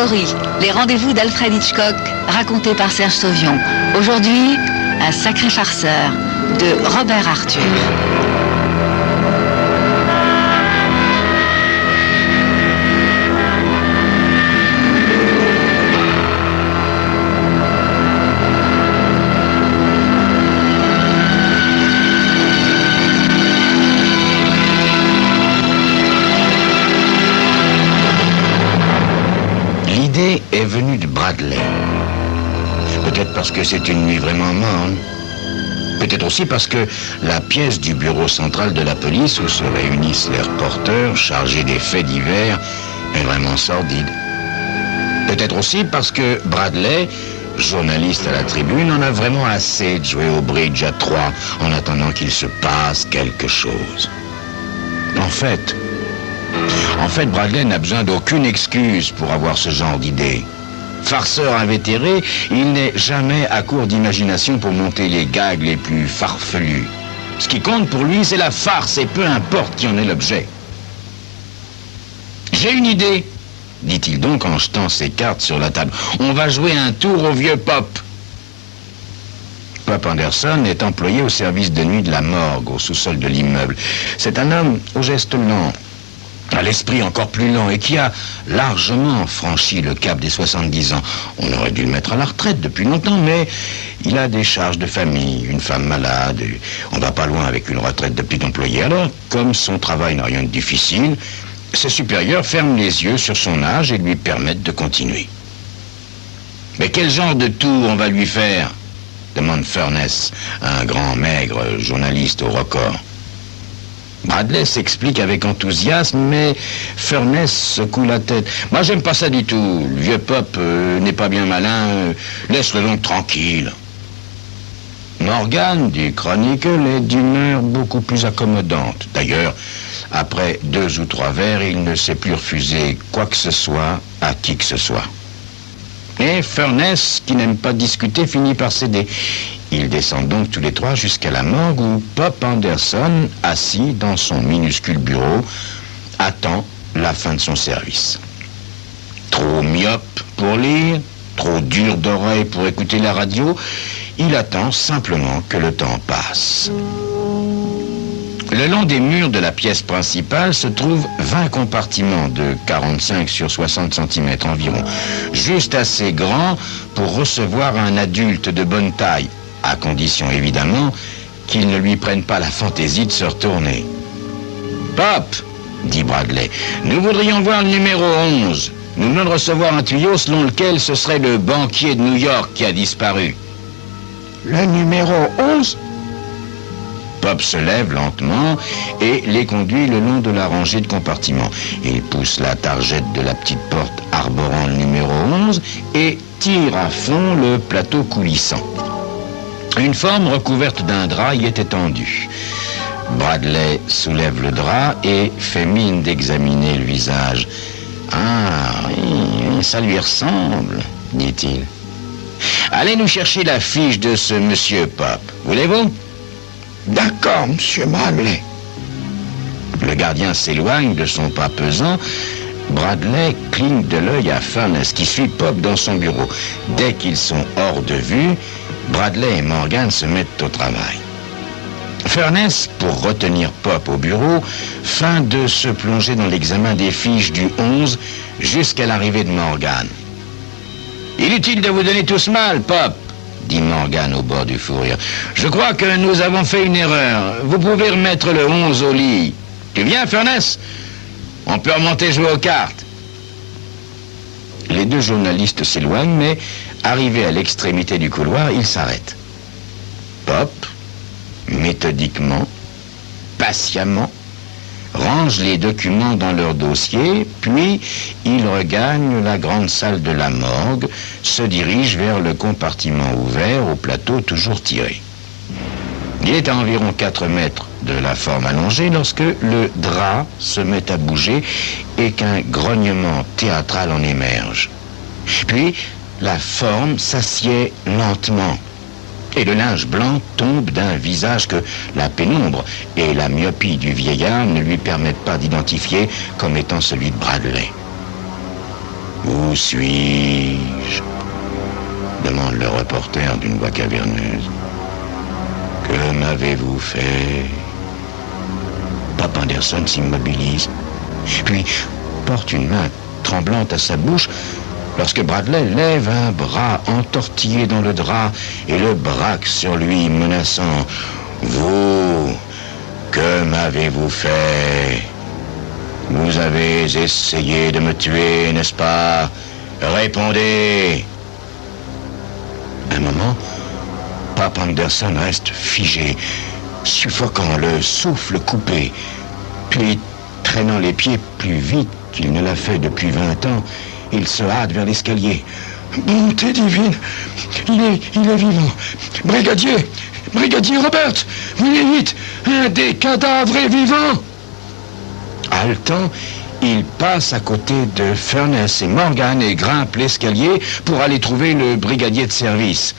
Story, les rendez-vous d'Alfred Hitchcock, racontés par Serge Sauvion. Aujourd'hui, Un sacré farceur, de Robert Arthur. L'idée est venue de Bradley. Peut-être parce que c'est une nuit vraiment morne. Peut-être aussi parce que la pièce du bureau central de la police où se réunissent les reporters chargés des faits divers est vraiment sordide. Peut-être aussi parce que Bradley, journaliste à la Tribune, en a vraiment assez de jouer au bridge à trois en attendant qu'il se passe quelque chose. En fait, Bradley n'a besoin d'aucune excuse pour avoir ce genre d'idée. Farceur invétéré, il n'est jamais à court d'imagination pour monter les gags les plus farfelus. Ce qui compte pour lui, c'est la farce, et peu importe qui en est l'objet. « J'ai une idée », dit-il donc en jetant ses cartes sur la table. « On va jouer un tour au vieux Pop. » Pop Anderson est employé au service de nuit de la morgue, au sous-sol de l'immeuble. C'est un homme au geste lent, à l'esprit encore plus lent et qui a largement franchi le cap des 70 ans. On aurait dû le mettre à la retraite depuis longtemps, mais il a des charges de famille, une femme malade, et on va pas loin avec une retraite de petit employé. Alors, comme son travail n'a rien de difficile, ses supérieurs ferment les yeux sur son âge et lui permettent de continuer. Mais quel genre de tour on va lui faire ? Demande Furness, un grand maigre journaliste au Record. Bradley s'explique avec enthousiasme, mais Furness secoue la tête. « Moi, j'aime pas ça du tout. Le vieux Pop n'est pas bien malin. Laisse-le donc tranquille. » Morgan, du Chronicle, est d'humeur beaucoup plus accommodante. D'ailleurs, après 2 ou 3 verres, il ne sait plus refuser quoi que ce soit à qui que ce soit. Et Furness, qui n'aime pas discuter, finit par céder. Ils descendent donc tous les 3 jusqu'à la morgue où Pop Anderson, assis dans son minuscule bureau, attend la fin de son service. Trop myope pour lire, trop dur d'oreille pour écouter la radio, il attend simplement que le temps passe. Le long des murs de la pièce principale se trouvent 20 compartiments de 45 sur 60 cm environ, juste assez grands pour recevoir un adulte de bonne taille, à condition évidemment qu'il ne lui prenne pas la fantaisie de se retourner. « Pop !» dit Bradley, « nous voudrions voir le numéro 11. Nous venons de recevoir un tuyau selon lequel ce serait le banquier de New York qui a disparu. »« Le numéro 11 ?» Pop se lève lentement et les conduit le long de la rangée de compartiments. Il pousse la targette de la petite porte arborant le numéro 11 et tire à fond le plateau coulissant. Une forme recouverte d'un drap y est étendue. Bradley soulève le drap et fait mine d'examiner le visage. « Ah, oui, ça lui ressemble, dit-il. Allez nous chercher la fiche de ce monsieur Pop, voulez-vous ? » D'accord, monsieur Bradley. Le gardien s'éloigne de son pas pesant. Bradley cligne de l'œil à Furness qui suit Pop dans son bureau. Dès qu'ils sont hors de vue, Bradley et Morgan se mettent au travail. Furness, pour retenir Pop au bureau, feint de se plonger dans l'examen des fiches du 11 jusqu'à l'arrivée de Morgan. « Inutile de vous donner tous mal, Pop !» dit Morgan au bord du fou rire. « Je crois que nous avons fait une erreur. Vous pouvez remettre le 11 au lit. Tu viens, Furness ? On peut remonter jouer aux cartes. » Les 2 journalistes s'éloignent, mais arrivés à l'extrémité du couloir, ils s'arrêtent. Pop, méthodiquement, patiemment, range les documents dans leur dossier, puis il regagne la grande salle de la morgue, se dirige vers le compartiment ouvert au plateau toujours tiré. Il est à environ 4 mètres de la forme allongée lorsque le drap se met à bouger et qu'un grognement théâtral en émerge. Puis la forme s'assied lentement et le linge blanc tombe d'un visage que la pénombre et la myopie du vieillard ne lui permettent pas d'identifier comme étant celui de Bradley. Où suis-je? Demande le reporter d'une voix caverneuse. Que m'avez-vous fait? Pop Anderson s'immobilise, puis porte une main tremblante à sa bouche lorsque Bradley lève un bras entortillé dans le drap et le braque sur lui, menaçant. Vous, que m'avez-vous fait? Vous avez essayé de me tuer, n'est-ce pas? Répondez! Un moment, Pop Anderson reste figé, suffoquant, le souffle coupé, puis traînant les pieds plus vite qu'il ne l'a fait depuis 20 ans, il se hâte vers l'escalier. Bonté divine, il est vivant. Brigadier Robert, venez vite, un des cadavres est vivant. Haletant, il passe à côté de Furness et Morgan et grimpe l'escalier pour aller trouver le brigadier de service.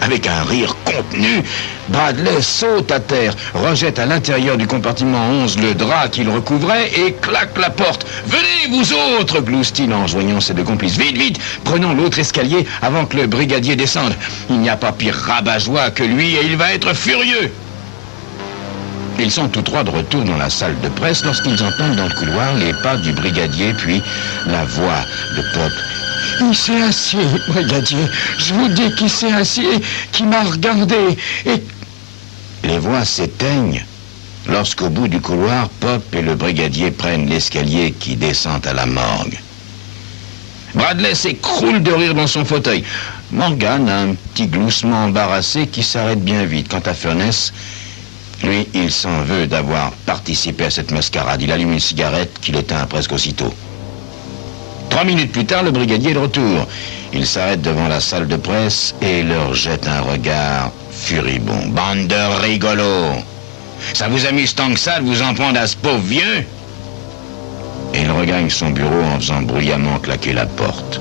Avec un rire contenu, Bradley saute à terre, rejette à l'intérieur du compartiment 11 le drap qu'il recouvrait et claque la porte. « Venez, vous autres !» glousse-t-il en joignant ses deux complices. « Vite, vite, prenons l'autre escalier avant que le brigadier descende. Il n'y a pas pire rabat-joie que lui et il va être furieux !» Ils sont tous trois de retour dans la salle de presse lorsqu'ils entendent dans le couloir les pas du brigadier puis la voix de Pop. Il s'est assis, brigadier. Je vous dis qu'il s'est assis, qu'il m'a regardé et... Les voix s'éteignent lorsqu'au bout du couloir, Pop et le brigadier prennent l'escalier qui descend à la morgue. Bradley s'écroule de rire dans son fauteuil. Morgan a un petit gloussement embarrassé qui s'arrête bien vite. Quant à Furness, lui, il s'en veut d'avoir participé à cette mascarade. Il allume une cigarette qu'il éteint presque aussitôt. 3 minutes plus tard, le brigadier est de retour. Il s'arrête devant la salle de presse et leur jette un regard furibond. Bande de rigolos! Ça vous amuse tant que ça de vous en prendre à ce pauvre vieux? Et il regagne son bureau en faisant bruyamment claquer la porte.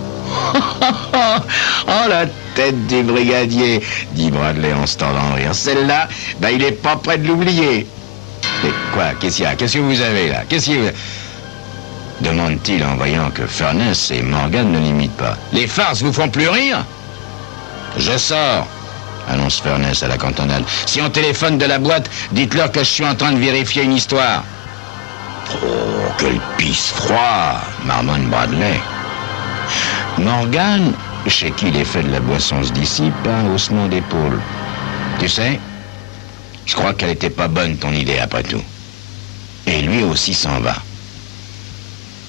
Oh, la tête du brigadier, dit Bradley en se tordant de rire. Celle-là, il est pas prêt de l'oublier. Mais quoi? Qu'est-ce qu'il y a? Qu'est-ce que vous avez là? Qu'est-ce qu'il y a? Demande-t-il en voyant que Furness et Morgan ne l'imitent pas. Les farces vous font plus rire? Je sors, annonce Furness à la cantonade. Si on téléphone de la boîte, dites-leur que je suis en train de vérifier une histoire. Oh, quel pisse froid, marmonne Bradley. Morgan, chez qui l'effet de la boisson se dissipe, a un haussement d'épaule. Tu sais, je crois qu'elle était pas bonne ton idée après tout. Et lui aussi s'en va.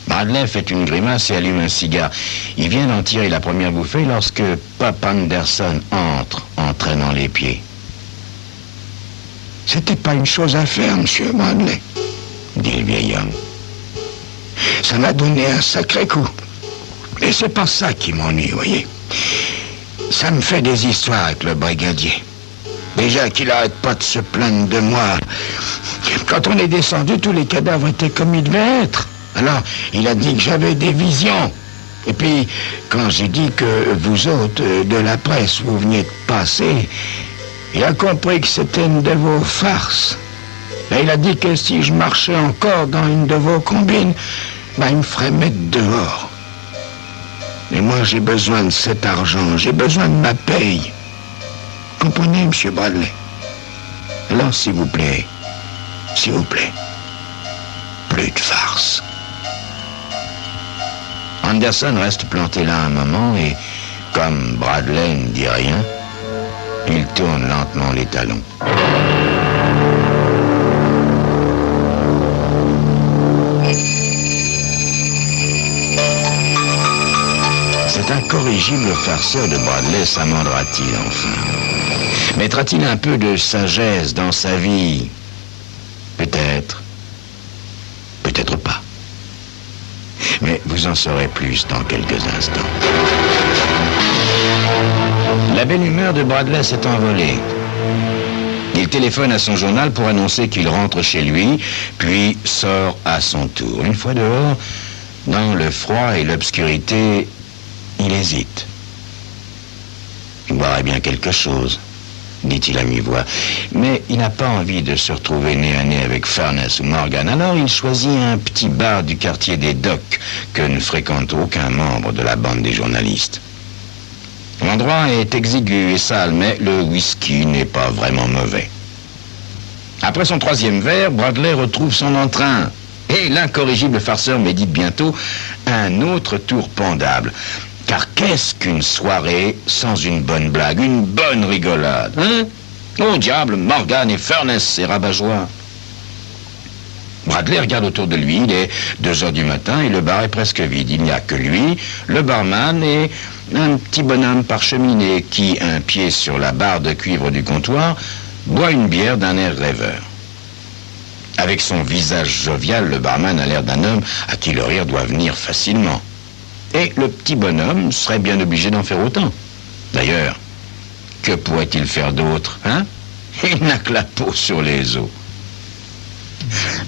Bradley fait une grimace et allume un cigare. Il vient d'en tirer la première bouffée lorsque Pop Anderson entre en traînant les pieds. « C'était pas une chose à faire, monsieur Bradley, » dit le vieil homme. « Ça m'a donné un sacré coup. Et c'est pas ça qui m'ennuie, voyez. Ça me fait des histoires avec le brigadier. Déjà qu'il arrête pas de se plaindre de moi. Quand on est descendu, tous les cadavres étaient comme ils devaient être. Alors, il a dit que j'avais des visions. Et puis, quand j'ai dit que vous autres, de la presse, vous veniez de passer, il a compris que c'était une de vos farces. Et il a dit que si je marchais encore dans une de vos combines, il me ferait mettre dehors. Et moi, j'ai besoin de cet argent, j'ai besoin de ma paye. Comprenez, monsieur Bradley? Alors, s'il vous plaît, plus de farce. Anderson reste planté là un moment et, comme Bradley ne dit rien, il tourne lentement les talons. Cet incorrigible farceur de Bradley s'amendra-t-il enfin? Mettra-t-il un peu de sagesse dans sa vie? Peut-être. Peut-être pas. Mais vous en saurez plus dans quelques instants. La belle humeur de Bradley s'est envolée. Il téléphone à son journal pour annoncer qu'il rentre chez lui, puis sort à son tour. Une fois dehors, dans le froid et l'obscurité, il hésite. Il boirait bien quelque chose. dit-il à mi-voix. Mais il n'a pas envie de se retrouver nez à nez avec Furness ou Morgan. Alors il choisit un petit bar du quartier des Docks que ne fréquente aucun membre de la bande des journalistes. L'endroit est exigu et sale, mais le whisky n'est pas vraiment mauvais. Après son 3e verre, Bradley retrouve son entrain. Et l'incorrigible farceur médite bientôt un autre tour pendable. Car qu'est-ce qu'une soirée sans une bonne blague, une bonne rigolade, hein? Oh diable, Morgan et Furness, c'est rabat-joie. Bradley regarde autour de lui, il est 2 heures du matin et le bar est presque vide. Il n'y a que lui, le barman et un petit bonhomme par cheminée qui, un pied sur la barre de cuivre du comptoir, boit une bière d'un air rêveur. Avec son visage jovial, le barman a l'air d'un homme à qui le rire doit venir facilement. Et le petit bonhomme serait bien obligé d'en faire autant. D'ailleurs, que pourrait-il faire d'autre, hein? Il n'a que la peau sur les os.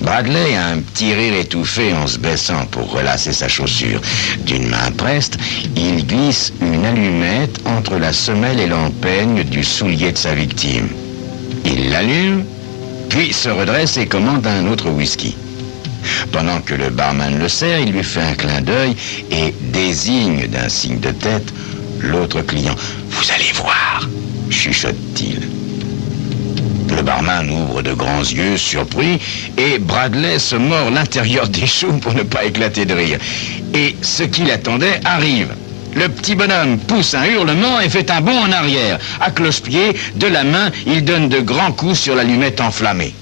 Bradley a un petit rire étouffé en se baissant pour relasser sa chaussure. D'une main preste, il glisse une allumette entre la semelle et l'empeigne du soulier de sa victime. Il l'allume, puis se redresse et commande un autre whisky. Pendant que le barman le sert, il lui fait un clin d'œil et désigne d'un signe de tête l'autre client. « Vous allez voir », chuchote-t-il. Le barman ouvre de grands yeux, surpris, et Bradley se mord l'intérieur des choux pour ne pas éclater de rire. Et ce qu'il attendait arrive. Le petit bonhomme pousse un hurlement et fait un bond en arrière. À cloche-pied, de la main, il donne de grands coups sur l'allumette enflammée.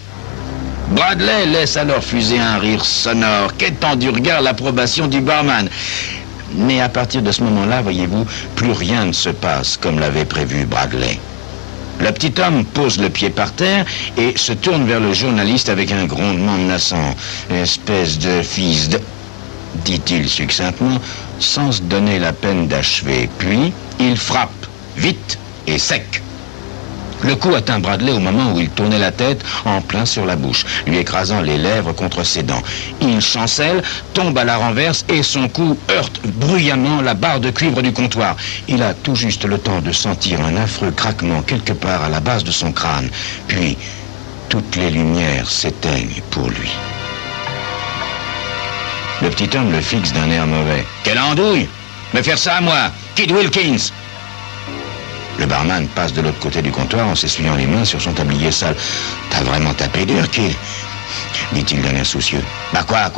Bradley laisse alors fuser un rire sonore, quêtant du regard l'approbation du barman. Mais à partir de ce moment-là, voyez-vous, plus rien ne se passe comme l'avait prévu Bradley. Le petit homme pose le pied par terre et se tourne vers le journaliste avec un grondement menaçant. « Espèce de fils de... » dit-il succinctement, sans se donner la peine d'achever. Puis, il frappe, vite et sec. Le coup atteint Bradley au moment où il tournait la tête en plein sur la bouche, lui écrasant les lèvres contre ses dents. Il chancelle, tombe à la renverse et son coup heurte bruyamment la barre de cuivre du comptoir. Il a tout juste le temps de sentir un affreux craquement quelque part à la base de son crâne. Puis, toutes les lumières s'éteignent pour lui. Le petit homme le fixe d'un air mauvais. « Quelle andouille! Me faire ça à moi, Kid Wilkins !» Le barman passe de l'autre côté du comptoir en s'essuyant les mains sur son tablier sale. « T'as vraiment tapé dur, Kid ?» dit-il d'un air soucieux. « Bah quoi,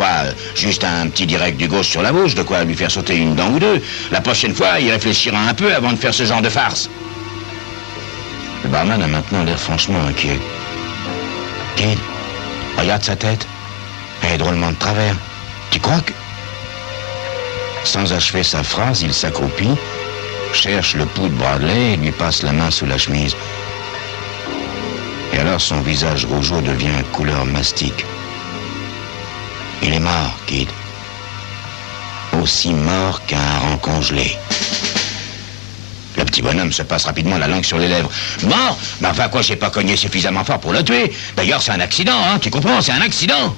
juste un petit direct du gauche sur la bouche, de quoi lui faire sauter une dent ou deux. La prochaine fois, il réfléchira un peu avant de faire ce genre de farce. » Le barman a maintenant l'air franchement inquiet. « Kid, regarde sa tête. Elle est drôlement de travers. Tu crois que... » Sans achever sa phrase, il s'accroupit, cherche le pouls de Bradley et lui passe la main sous la chemise. Et alors son visage rougeau devient couleur mastic. « Il est mort, Kid. Aussi mort qu'un hareng congelé. » Le petit bonhomme se passe rapidement la langue sur les lèvres. « Mort? Mais enfin quoi, j'ai pas cogné suffisamment fort pour le tuer. D'ailleurs, c'est un accident, hein, tu comprends, c'est un accident. »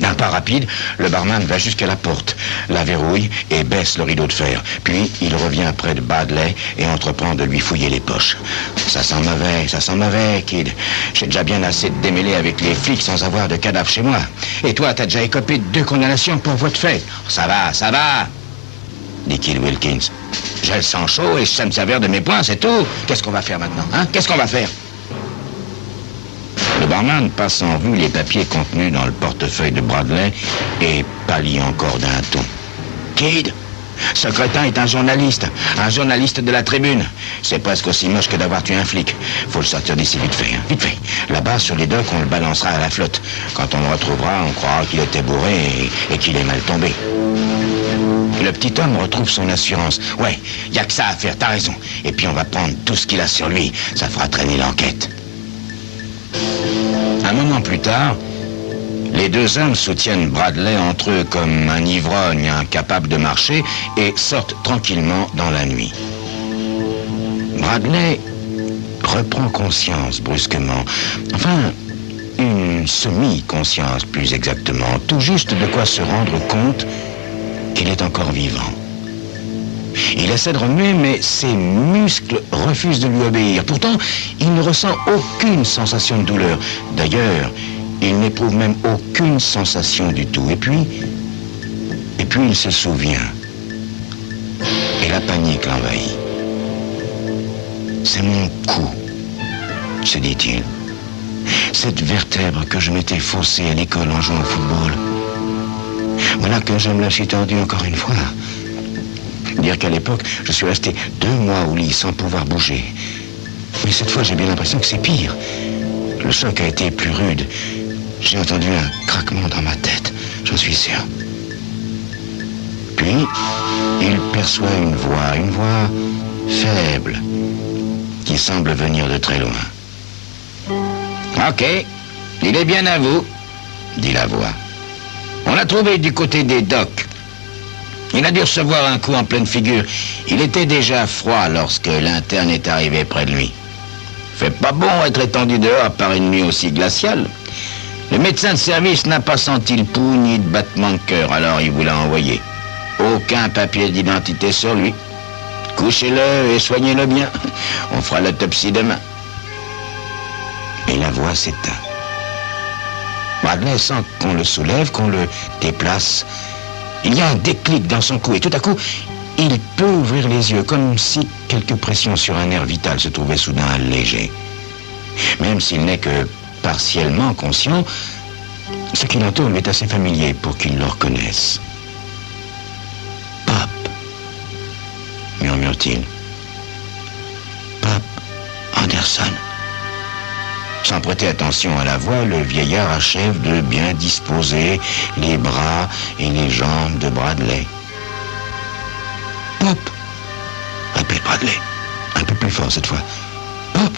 D'un pas rapide, le barman va jusqu'à la porte, la verrouille et baisse le rideau de fer. Puis, il revient près de Bradley et entreprend de lui fouiller les poches. « Ça sent mauvais, Kid. J'ai déjà bien assez de démêler avec les flics sans avoir de cadavre chez moi. Et toi, t'as déjà écopé de 2 condamnations pour voie de fait. Ça va, dit Kid Wilkins. J'ai le sang chaud et je sais me servir de mes poings, c'est tout. Qu'est-ce qu'on va faire maintenant, hein? Qu'est-ce qu'on va faire? » Le barman passe en vue les papiers contenus dans le portefeuille de Bradley et pâlit encore d'un ton. « Kid, ce crétin est un journaliste de la Tribune. C'est presque aussi moche que d'avoir tué un flic. Faut le sortir d'ici vite fait, hein, vite fait. Là-bas, sur les docks, on le balancera à la flotte. Quand on le retrouvera, on croira qu'il était bourré et qu'il est mal tombé. » Le petit homme retrouve son assurance. « Ouais, y a que ça à faire, t'as raison. Et puis on va prendre tout ce qu'il a sur lui. Ça fera traîner l'enquête. » Un moment plus tard, les 2 hommes soutiennent Bradley entre eux comme un ivrogne incapable de marcher et sortent tranquillement dans la nuit. Bradley reprend conscience brusquement. Enfin, une semi-conscience plus exactement. Tout juste de quoi se rendre compte qu'il est encore vivant. Il essaie de remuer, mais ses muscles refusent de lui obéir. Pourtant, il ne ressent aucune sensation de douleur. D'ailleurs, il n'éprouve même aucune sensation du tout. Et puis il se souvient. Et la panique l'envahit. C'est mon cou, se dit-il. Cette vertèbre que je m'étais faussée à l'école en jouant au football. Voilà que je me la suis tordue encore une fois. Dire qu'à l'époque, je suis resté 2 mois au lit sans pouvoir bouger. Mais cette fois, j'ai bien l'impression que c'est pire. Le choc a été plus rude. J'ai entendu un craquement dans ma tête, j'en suis sûr. Puis, il perçoit une voix faible, qui semble venir de très loin. « Ok, il est bien à vous, » dit la voix. « On l'a trouvé du côté des docks. Il a dû recevoir un coup en pleine figure. Il était déjà froid lorsque l'interne est arrivé près de lui. Fait pas bon être étendu dehors par une nuit aussi glaciale. Le médecin de service n'a pas senti le pouls ni de battement de cœur, alors il vous l'a envoyé. Aucun papier d'identité sur lui. Couchez-le et soignez-le bien. On fera l'autopsie demain. » Et la voix s'éteint. Bradley sent qu'on le soulève, qu'on le déplace. Il y a un déclic dans son cou et tout à coup, il peut ouvrir les yeux comme si quelque pression sur un nerf vital se trouvait soudain allégée. Même s'il n'est que partiellement conscient, ce qui l'entoure lui est assez familier pour qu'il le reconnaisse. « Pop !» murmure-t-il. « Pop Anderson !» Sans prêter attention à la voix, le vieillard achève de bien disposer les bras et les jambes de Bradley. « Pop !» répète Bradley, un peu plus fort cette fois. « Pop,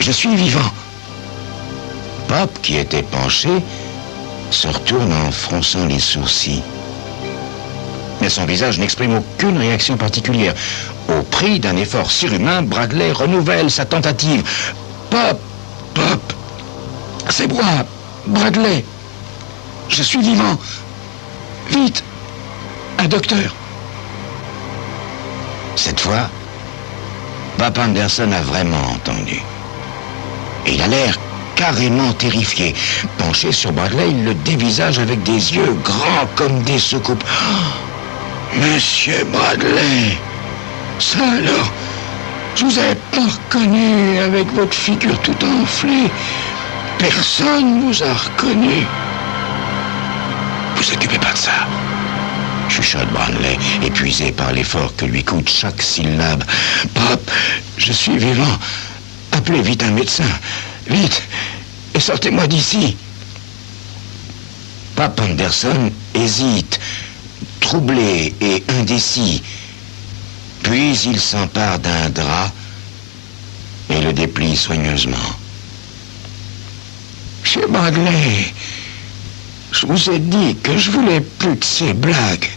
je suis vivant !» Pop, qui était penché, se retourne en fronçant les sourcils. Mais son visage n'exprime aucune réaction particulière. Au prix d'un effort surhumain, Bradley renouvelle sa tentative. « Pop ! Pop, c'est moi, Bradley. Je suis vivant. Vite, un docteur. » Cette fois, Pop Anderson a vraiment entendu. Et il a l'air carrément terrifié. Penché sur Bradley, il le dévisage avec des yeux grands comme des soucoupes. « Monsieur Bradley, ça alors ? Je vous avais pas reconnu avec votre figure tout enflée. Personne vous a reconnu. » « Vous occupez pas de ça, » chuchote Bradley, épuisé par l'effort que lui coûte chaque syllabe. « Pop, je suis vivant. Appelez vite un médecin. Vite, et sortez-moi d'ici. » Pop Anderson hésite, troublé et indécis. Puis il s'empare d'un drap et le déplie soigneusement. « Monsieur Bradley, je vous ai dit que je voulais plus de ces blagues.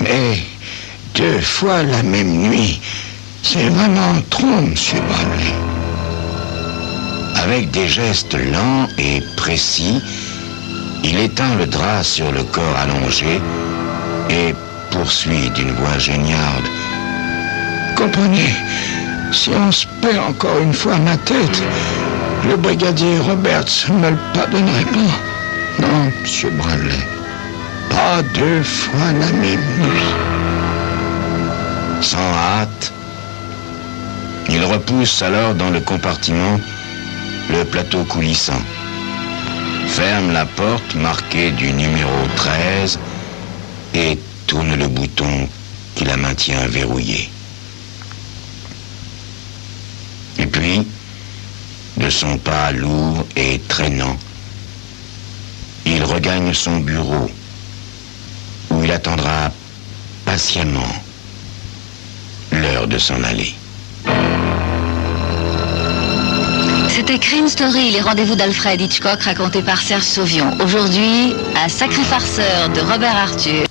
Mais 2 fois la même nuit, c'est vraiment trop, monsieur Bradley. » Avec des gestes lents et précis, il étend le drap sur le corps allongé et poursuit d'une voix géniarde. « Comprenez, si on se perd encore une fois ma tête, le brigadier Roberts ne me le pardonnerait pas. Non, monsieur Bradley, pas 2 fois la même nuit. » Sans hâte, il repousse alors dans le compartiment le plateau coulissant, ferme la porte marquée du numéro 13 et tourne le bouton qui la maintient verrouillée. Et puis, de son pas lourd et traînant, il regagne son bureau, où il attendra patiemment l'heure de s'en aller. C'était Crime Story, les rendez-vous d'Alfred Hitchcock racontés par Serge Sauvion. Aujourd'hui, un sacré farceur de Robert Arthur.